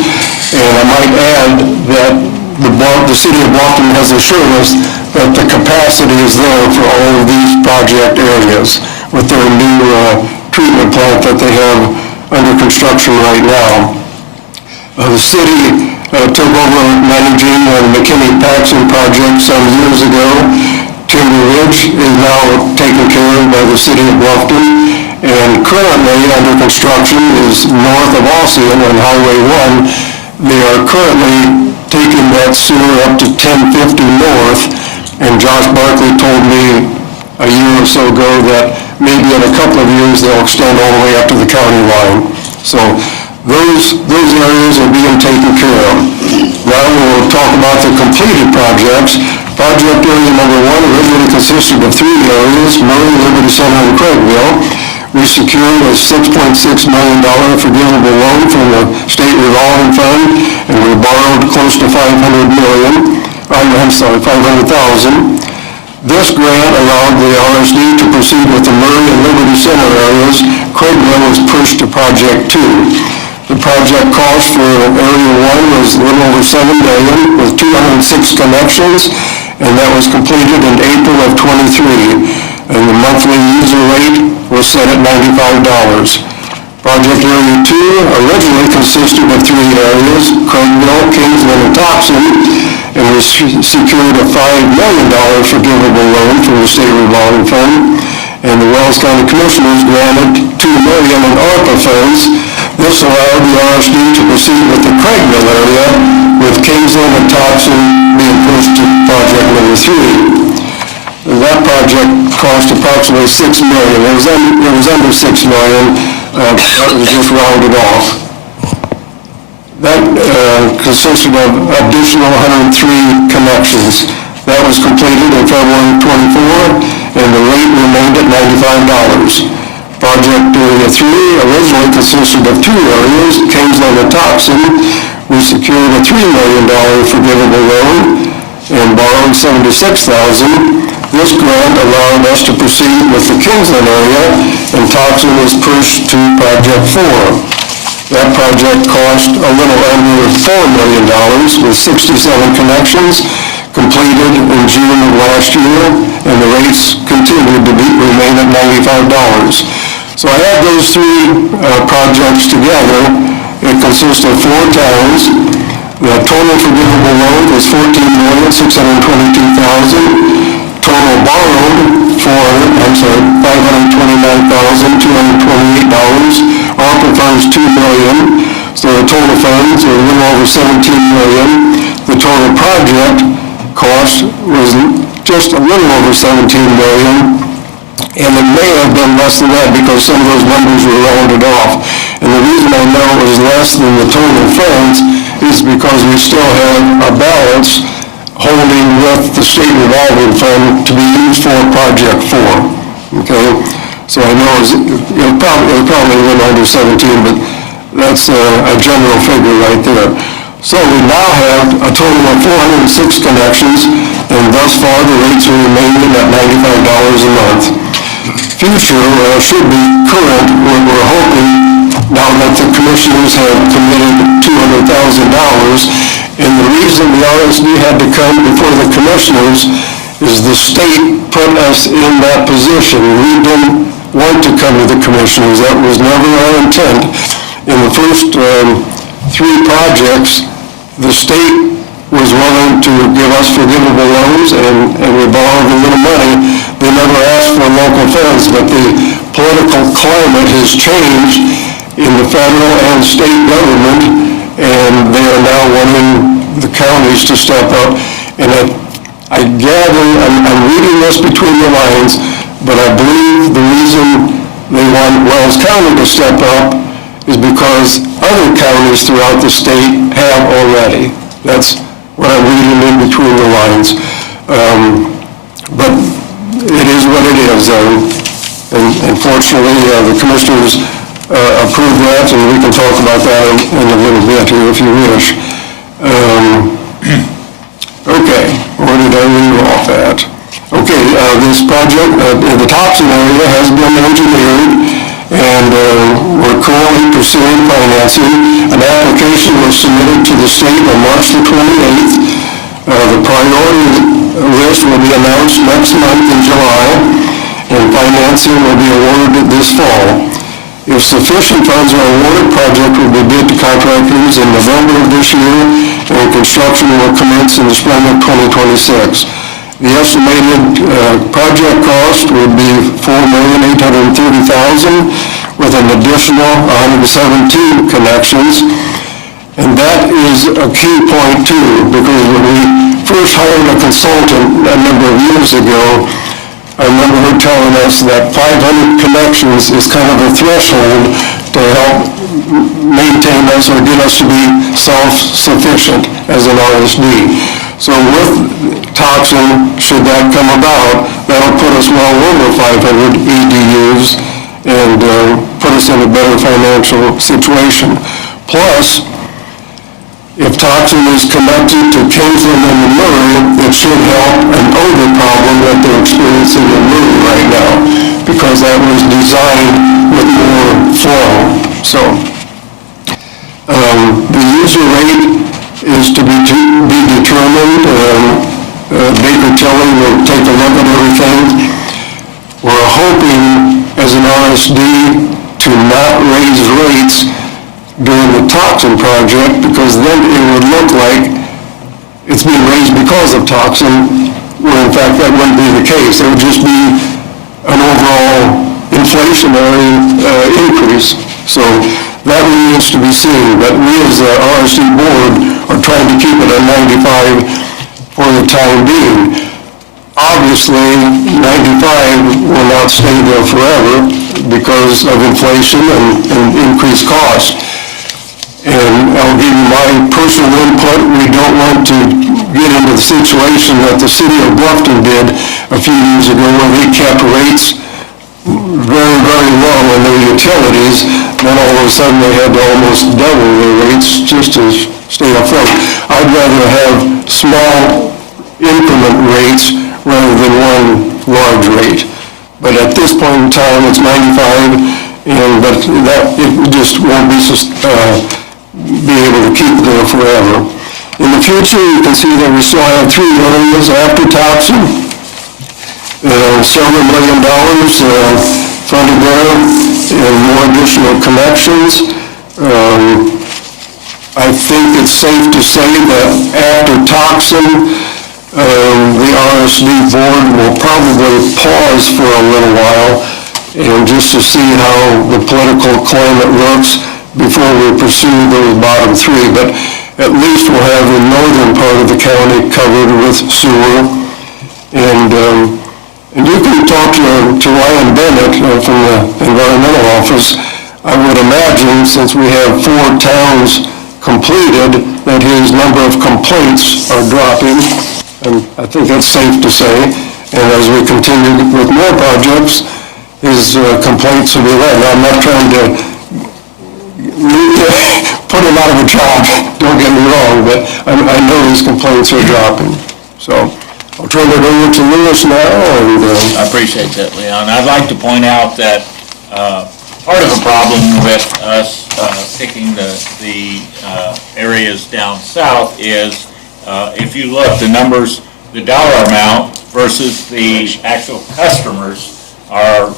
And I might add that the city of Bluffton has assured us that the capacity is there for all of these project areas with their new treatment plant that they have under construction right now. The city took over managing the McKinney-Paxson project some years ago. Timber Ridge is now taken care of by the city of Bluffton, and currently under construction is north of Ossian on Highway 1. They are currently taking that sewer up to 1050 north, and Josh Barkley told me a year or so ago that maybe in a couple of years they'll extend all the way up to the county line. So those areas are being taken care of. Now we'll talk about the completed projects. Project area number 1 originally consisted of 3 areas, Murray, Liberty Center, and Craigville. We secured a $6.6 million forgivable loan from the state revolving fund, and we borrowed close to $500,000. This grant allowed the RSD to proceed with the Murray and Liberty Center areas. Craigville was pushed to Project 2. The project cost for Area 1 was a little over $7 million with 206 connections, and that was completed in April of '23. And the monthly user rate was set at $95. Project Area 2 originally consisted of 3 areas, Craigville, Kingsland, and Thompson, and we secured a $5 million forgivable loan from the state revolving fund, and the Wells County Commissioners granted $2 million in ARPA funds. This allowed the RSD to proceed with the Craigville area, with Kingsland and Thompson being pushed to project number 3. That project cost approximately $6 million. It was under $6 million. That was just rounded off. That consisted of additional 103 connections. That was completed in February 24, and the rate remained at $95. Project Area 3 originally consisted of 2 areas, Kingsland and Thompson. We secured a $3 million forgivable loan and borrowed $76,000. This grant allowed us to proceed with the Kingsland area, and Thompson was pushed to Project 4. That project cost a little under $4 million with 67 connections, completed in June of last year, and the rates continued to remain at $95. So I add those 3 projects together. It consists of 4 towns. The total forgivable loan was $14,622,000. Total borrowed $529,228. ARPA funds $2 million. So the total funds are a little over $17 million. The total project cost was just a little over $17 million. And it may have been less than that because some of those numbers were rounded off. And the reason I know it was less than the total funds is because we still have a balance holding with the state revolving fund to be used for Project 4. Okay? So I know it probably went under 17, but that's a general figure right there. So we now have a total of 406 connections, and thus far the rates are remaining at $95 a month. Future should be current. We're hoping now that the commissioners have committed $200,000, and the reason the RSD had to come before the commissioners is the state put us in that position. We didn't want to come to the commissioners. That was never our intent. In the first 3 projects, the state was willing to give us forgivable loans, and we borrowed a little money. They never asked for local funds, but the political climate has changed in the federal and state government, and they are now wanting the counties to step up. And I gather, I'm reading this between the lines, but I believe the reason they want Wells County to step up is because other counties throughout the state have already. That's what I'm reading in between the lines. But it is what it is. And fortunately, the commissioners approved that, and we can talk about that in a little bit here if you wish. Okay, where did I leave off at? Okay, this project in the Thompson area has been engineered, and we're currently pursuing financing. An application was submitted to the state on March the 28th. The priority list will be announced next month in July, and financing will be awarded this fall. If sufficient funds are awarded, project will be bid to contractors in November of this year, and construction will commence in the spring of 2026. The estimated project cost would be $4,830,000 with an additional 117 connections. And that is a key point too, because when we first hired a consultant a number of years ago, I remember her telling us that 500 connections is kind of a threshold to help maintain us or get us to be self-sufficient as an RSD. So with Toxin, should that come about, that'll put us well over 500 EDUs and put us in a better financial situation. Plus, if Toxin is connected to Kingsland and the Murray, it should help an odor problem that they're experiencing in Murray right now, because that was designed with more flow. So, the user rate is to be determined. Baker Tilly will take a look at everything. We're hoping, as an RSD, to not raise rates during the Toxin project, because then it would look like it's being raised because of Toxin, where in fact that wouldn't be the case. It would just be an overall inflationary increase. So that remains to be seen, but we as the RSD board are trying to keep it at 95 for the time being. Obviously, 95 will not stay there forever because of inflation and increased cost. And I'll give you my personal input. We don't want to get into the situation that the city of Bluffton did a few years ago, where they kept rates very, very low in their utilities. Then all of a sudden they had to almost double their rates just to stay afloat. I'd rather have small increment rates rather than one large rate. But at this point in time, it's 95, but that it just won't be able to keep there forever. In the future, you can see that we still have 3 areas after Toxin. Several $1 million funded there, and more additional connections. I think it's safe to say that after Toxin, the RSD board will probably pause for a little while, and just to see how the political climate looks before we pursue those bottom 3. But at least we'll have the northern part of the county covered with sewer. And you can talk to Ryan Bennett from the environmental office. I would imagine, since we have 4 towns completed, that his number of complaints are dropping. And I think that's safe to say. And as we continue with more projects, his complaints will be less. I'm not trying to put him out of a job, don't get me wrong, but I know his complaints are dropping. So I'll turn it over to Lewis now. And I appreciate that, Leon. I'd like to point out that part of the problem with us picking the areas down south is if you look, the numbers, the dollar amount versus the actual customers are,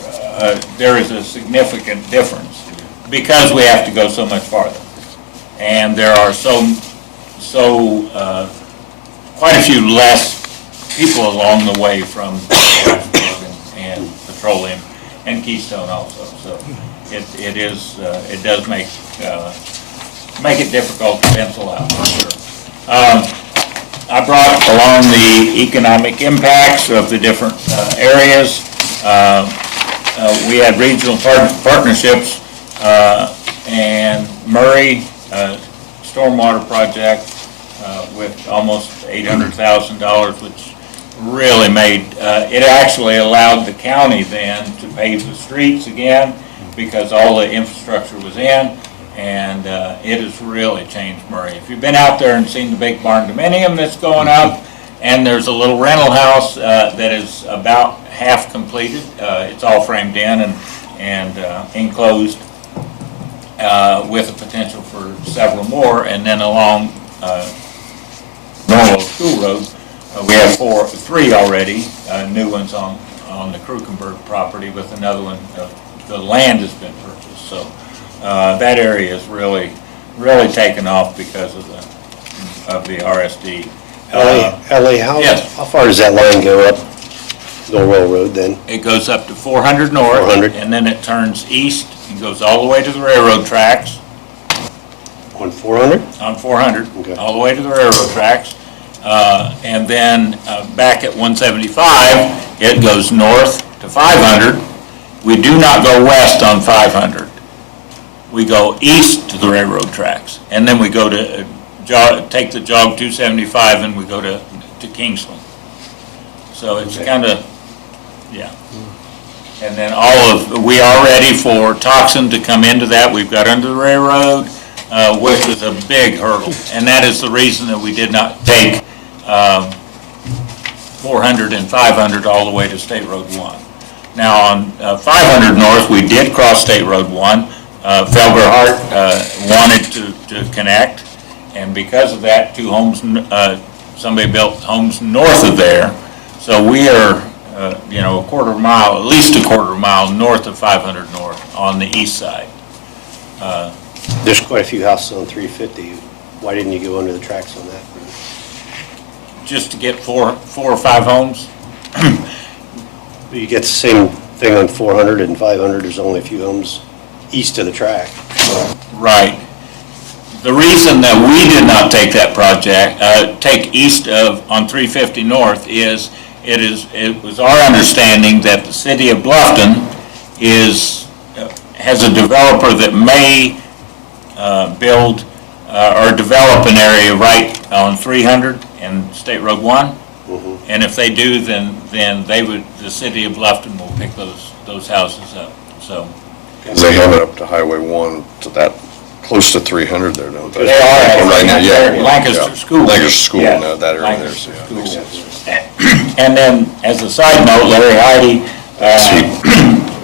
there is a significant difference because we have to go so much farther. And there are quite a few less people along the way from and Petroleum and Keystone also. So it does make it difficult to pencil out for sure. I brought along the economic impacts of the different areas. We had regional partnerships and Murray stormwater project with almost $800,000, which really made, it actually allowed the county then to pave the streets again because all the infrastructure was in, and it has really changed Murray. If you've been out there and seen the big barn dominium that's going up, and there's a little rental house that is about half completed. It's all framed in and enclosed with a potential for several more, and then along Norwell School Road, we have 3 already, new ones on the Krukenberg property with another one the land has been purchased. So that area is really taken off because of the RSD. LA, how Yes. far does that line go up Norwell Road then? It goes up to 400 north. 400. And then it turns east and goes all the way to the railroad tracks. On 400? On 400, Okay. all the way to the railroad tracks. And then back at 175, it goes north to 500. We do not go west on 500. We go east to the railroad tracks. And then we go to, take the jog 275 and we go to Kingsland. So it's kind of, yeah. And then we are ready for Toxin to come into that. We've got under the railroad, which is a big hurdle. And that is the reason that we did not take 400 and 500 all the way to State Road 1. Now on 500 North, we did cross State Road 1. Felgerhart wanted to connect, and because of that, somebody built homes north of there. So we are, a quarter mile, at least a quarter mile north of 500 North on the east side. There's quite a few houses on 350. Why didn't you go under the tracks on that? Just to get four or five homes. You get the same thing on 400 and 500. There's only a few homes east of the track. Right. The reason that we did not take that project, take east of, on 350 North is, it was our understanding that the city of Bluffton has a developer that may build or develop an area right on 300 and State Road 1. And if they do, then the city of Bluffton will pick those houses up, so. They have it up to Highway 1 to that, close to 300 there, don't they? They are, Right now, yeah. Lancaster Yeah. School. Lancaster School, Yeah. no, that area there, Lancaster so yeah, School. makes sense. And then, as a side note, Larry Heidi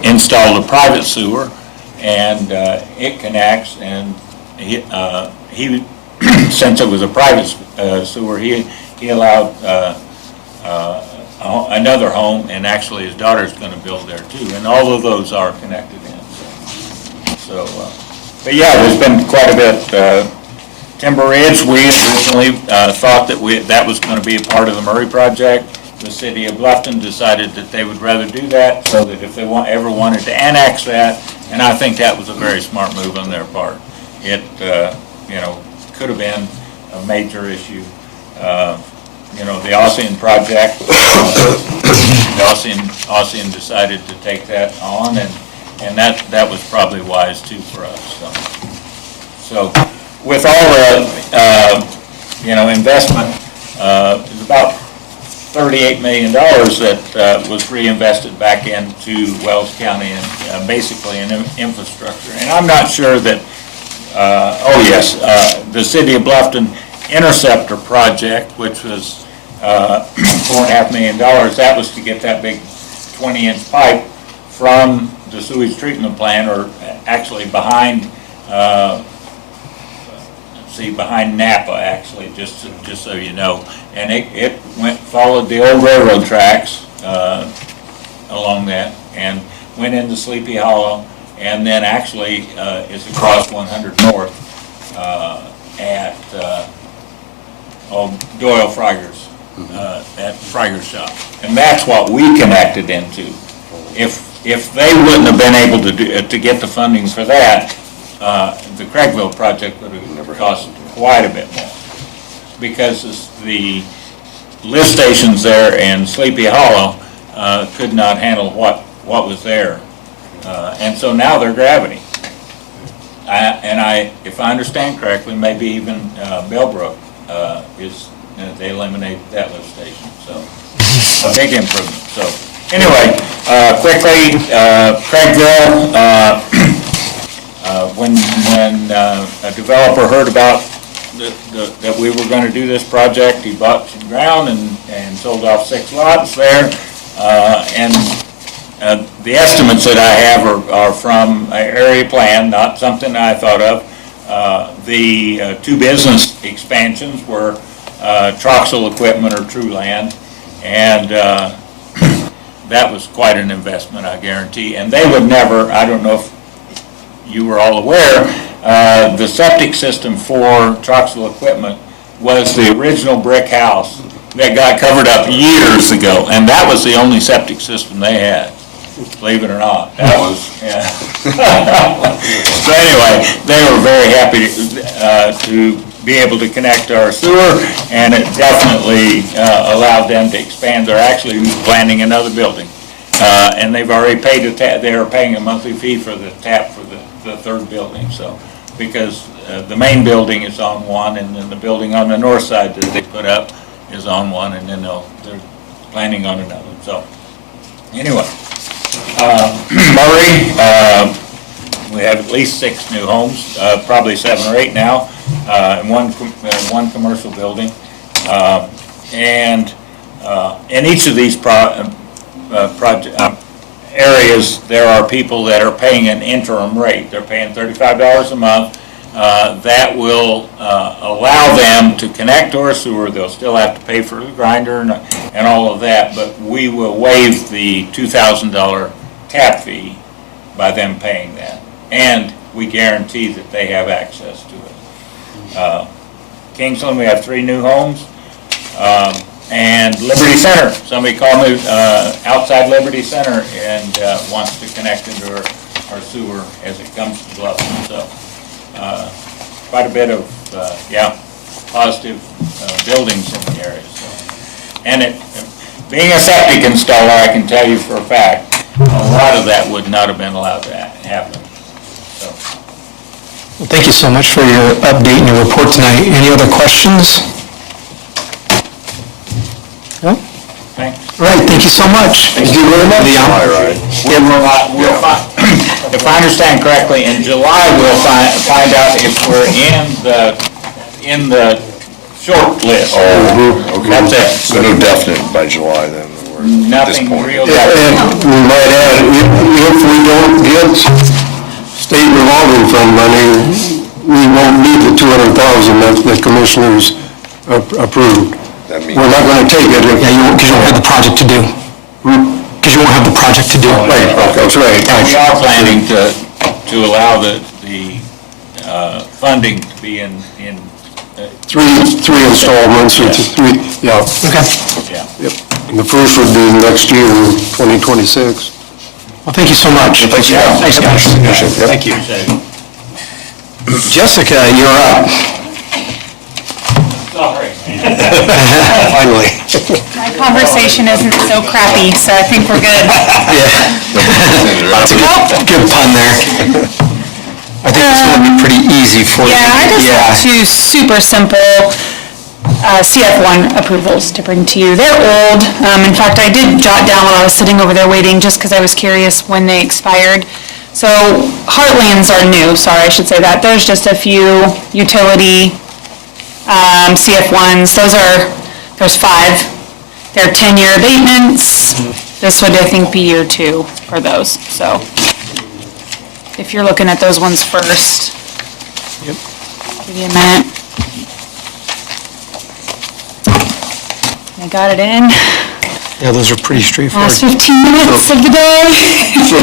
installed a private sewer, and it connects, and he since it was a private sewer, he allowed another home, and actually his daughter's going to build there too, and all of those are connected in. So, but yeah, there's been quite a bit. Timber Ridge, we originally thought that was going to be a part of the Murray project. The city of Bluffton decided that they would rather do that, so that if they ever wanted to annex that, and I think that was a very smart move on their part. It, could have been a major issue. The Ossian project, Ossian decided to take that on, and that was probably wise too for us. So with all the, investment, it was about $38 million that was reinvested back into Wells County and basically in infrastructure. And I'm not sure that, the city of Bluffton Interceptor project, which was $4.5 million, that was to get that big 20-inch pipe from the sewage treatment plant, or actually behind behind Napa, actually, just so you know. And it followed the old railroad tracks along that and went into Sleepy Hollow, and then actually is across 100 North at Doyle Frieger's, at Frieger's shop. And that's what we connected into. If they wouldn't have been able to get the funding for that, the Craigville project would have cost quite a bit more, because the lift stations there in Sleepy Hollow could not handle what was there, and so now they're gravity. If I understand correctly, maybe even Bellbrook they eliminated that lift station, so a big improvement. So anyway, quickly, Craigville. When a developer heard about that we were going to do this project, he bought some ground and sold off 6 lots there. And the estimates that I have are from an area plan, not something I thought of. The 2 business expansions were Troxel Equipment or True Land, and that was quite an investment, I guarantee. And they would never, I don't know if you were all aware, the septic system for Troxel Equipment was the original brick house that got covered up years ago, and that was the only septic system they had, believe it or not. That was, yeah. So anyway, they were very happy to be able to connect our sewer, and it definitely allowed them to expand. They're actually planning another building, and they've already paid a tap. They are paying a monthly fee for the tap for the third building. So, because the main building is on one, and then the building on the north side that they put up is on one, and then they're planning on another. So, anyway, Murray, we have at least 6 new homes, probably 7 or 8 now, and one commercial building. And in each of these areas, there are people that are paying an interim rate. They're paying $35 a month. That will allow them to connect to our sewer. They'll still have to pay for the grinder and all of that, but we will waive the $2,000 tap fee by them paying that. And we guarantee that they have access to it. Kingsland, we have 3 new homes. And Liberty Center, somebody called me outside Liberty Center and wants to connect into our sewer as it comes to Bluffton. So quite a bit of, positive buildings in the area. So. And being a septic installer, I can tell you for a fact, a lot of that would not have been allowed to happen. So. Well, thank you so much for your update and your report tonight. Any other questions? No? Thanks. All right, thank you so much. Thank you very much. If I understand correctly, in July, we'll find out if we're in the short list. Oh, okay. That's it. So no definite by July then? We're at this Nothing point. real. And we might add, if we don't get state revolving fund money, we won't need the $200,000 that the commissioners approved. That means. We're not going to take it. Yeah, you won't, because you won't have the project to do. Because you won't have the project to do. Right, that's right. And we are planning to allow the funding to be in Three installments, or Yes. 3, yeah. Okay. yeah. Yep. And the first would be next year, 2026. Well, thank you so much. Thanks, yeah. Thanks, guys. Thank you. Jessica, you're up. Sorry. Finally. My conversation isn't so crappy, so I think we're good. That's a good pun there. I think this one would be pretty easy for you. Yeah, I just have 2 super simple CF1 approvals to bring to you. They're old. In fact, I did jot down while I was sitting over there waiting, just because I was curious when they expired. So Heartlands are new, sorry, I should say that. There's just a few utility CF1s. There's 5. They're 10-year abatements. This would, I think, be year 2 for those, so. If you're looking at those ones first. Yep. Give you a minute. I got it in. Yeah, those are pretty straightforward. Last 15 minutes of the day.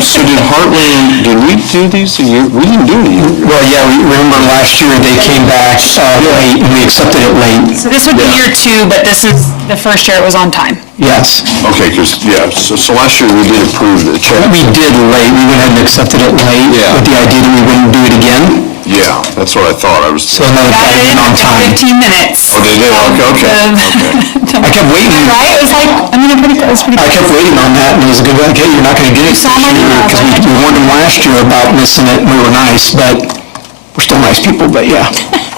So did Heartland, did we do these a year? We didn't do it. Well, yeah, remember last year they came back late and we accepted it late. So this would be year 2, but this is the first year it was on time. Yes. Okay, because, so last year we did approve the check. We did late, we went ahead and accepted it late with the idea that we wouldn't do it again. Yeah, that's what I thought. I was. So another Got it in on time. 15 minutes. Oh, they did? Okay. I kept waiting. Right? It was like, I mean, it was pretty I close. kept waiting on that, and it was a good, okay, you're not gonna get it this saw my year, email, because but I we warned them last year about missing it, and we were nice, but we're still nice people, but yeah.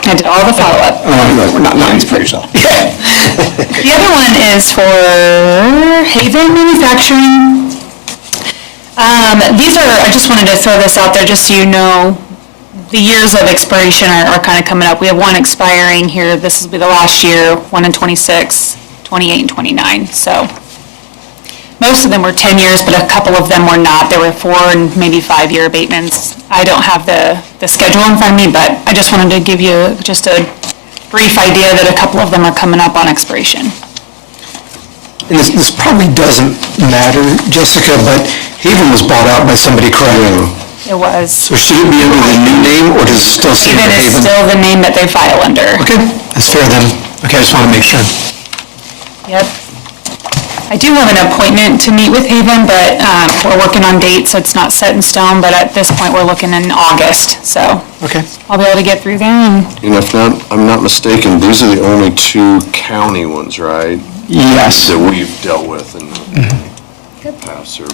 I did all the follow-up. We're not nice, but. The other one is for Haven Manufacturing. These are, I just wanted to throw this out there just so you know, the years of expiration are kind of coming up. We have one expiring here, this will be the last year, one in 26, 28, and 29, so. Most of them were 10 years, but a couple of them were not. There were 4 and maybe 5-year abatements. I don't have the schedule in front of me, but I just wanted to give you just a brief idea that a couple of them are coming up on expiration. and this probably doesn't matter, Jessica, but Haven was bought out by somebody, correct? It was. So should it be under the new name, or does it still say Haven is Haven? still the name that they file under. Okay, that's fair then. Okay, I just want to make sure. Yep. I do have an appointment to meet with Haven, but we're working on dates, so it's not set in stone, but at this point, we're looking in August, so Okay. I'll be able to get through there and, And if I'm not mistaken, these are the only two county ones, right? Yes. That we've dealt with in the past, or...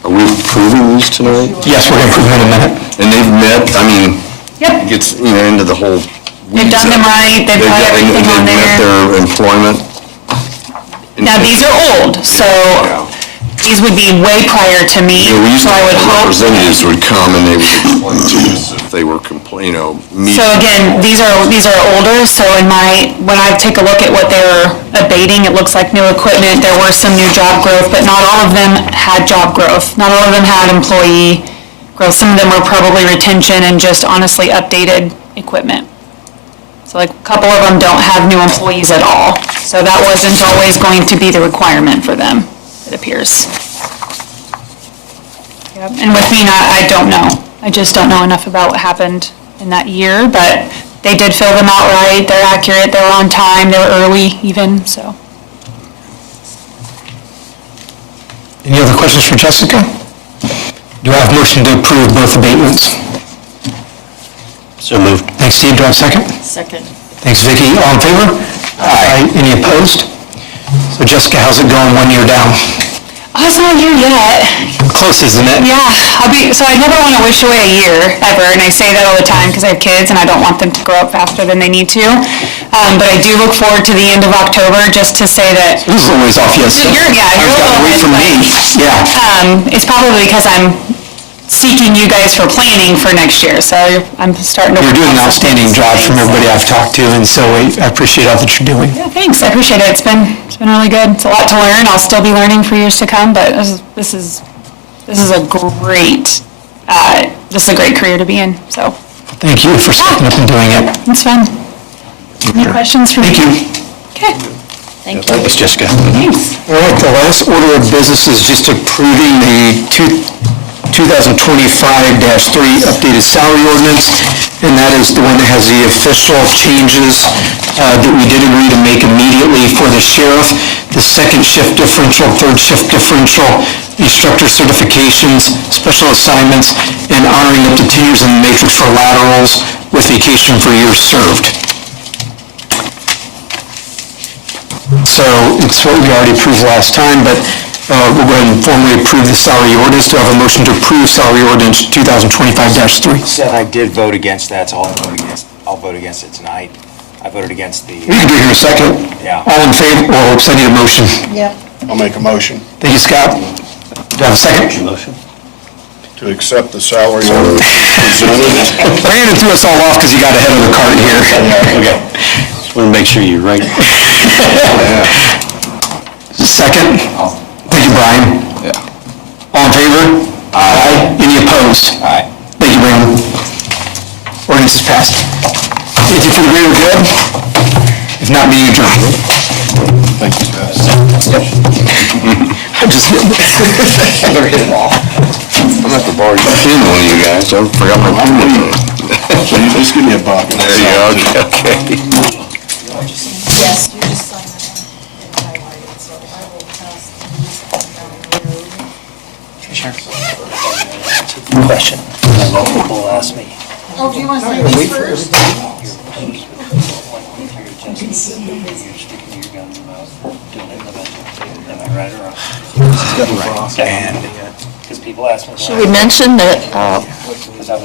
Are we approving these tonight? Yes, we're going to approve them in a minute. And they've met, I mean, yep, gets, into the whole... they've done them right, they've got everything on They've met there. their employment. Now, these are old, so Yeah. these would be way prior to me, Yeah, we used so to I would have hope. representatives would come and they would explain to us if they were, meeting. So again, these are older, so when I take a look at what they're abating, it looks like new equipment, there were some new job growth, but not all of them had job growth. Not all of them had employee growth. Some of them were probably retention and just honestly updated equipment. So like a couple of them don't have new employees at all. So that wasn't always going to be the requirement for them, it appears. Yep. And with me, I don't know. I just don't know enough about what happened in that year, but they did fill them out right, they're accurate, they were on time, they were early even, so. Any other questions for Jessica? Do I have a motion to approve both abatements? So moved. Thanks, Steve. Do I have a second? Second. Thanks, Vicki. All in favor? Aye. Any opposed? So Jessica, how's it going 1 year down? Oh, it's not here yet. Close, isn't it? Yeah, so I never want to wish away a year, ever, and I say that all the time because I have kids and I don't want them to grow up faster than they need to. But I do look forward to the end of October, just to say that. This is always off, yes. You're a I've little got away ahead, from but, me. Yeah. It's probably because I'm seeking you guys for planning for next year, so I'm starting to. You're doing an work on some outstanding things. job from everybody I've talked to, and so I appreciate all that you're doing. Yeah, thanks, I appreciate it. It's been really good. It's a lot to learn. I'll still be learning for years to come, but this is a great career to be in, so. Thank you for stepping up and doing it. It's fun. Any questions for me? Thank you. Okay, Thank you. Thanks, Jessica. thanks. All right, the last order of business is just approving the 2025-3 updated salary ordinance, and that is the one that has the official changes that we did agree to make immediately for the sheriff, the second shift differential, third shift differential, instructor certifications, special assignments, and honoring up to 10 years in the matrix for laterals with vacation for years served. So it's what we already approved last time, but we'll go ahead and formally approve the salary ordinance. Do I have a motion to approve salary ordinance 2025-3? Said I did vote against that, so I'll vote against it tonight. I voted against the... We can do it here in a second. Yeah. All in favor? Well, oops, I need a motion. Yep. I'll make a motion Thank you, Scott. Do I have a second? Motion. to accept the salary order presented. Brandon threw us all off because he got ahead of the cart here. Okay. Just want to make sure you're right. Second? Thank you, Brian. Yeah. All in favor? Aye. Any opposed? Aye. Thank you, Brandon. Ordinance is passed. Thank you for the greater good. If not, meeting adjourned. Thank you, guys. I'm just hitting. Never hit it all. I'm at the bar, you pin one of you guys, I forgot my pin. So you just give me a buck. There you go, okay. Yes, you just sign that one and highlight it, so I will pass these down the road. Question. A lot of people ask me. Oh, do you want to sign these first? And, because people ask me. Should we mention that